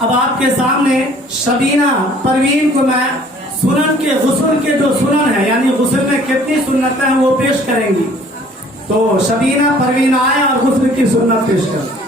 اب آپ کے سامنے شبینہ پروین کو میں سنن کے غسل کے جو سنن ہے یعنی غسل میں کتنی سنتیں ہیں وہ پیش کریں گی. تو شبینہ پروین آئے اور غسل کی سنت پیش کریں.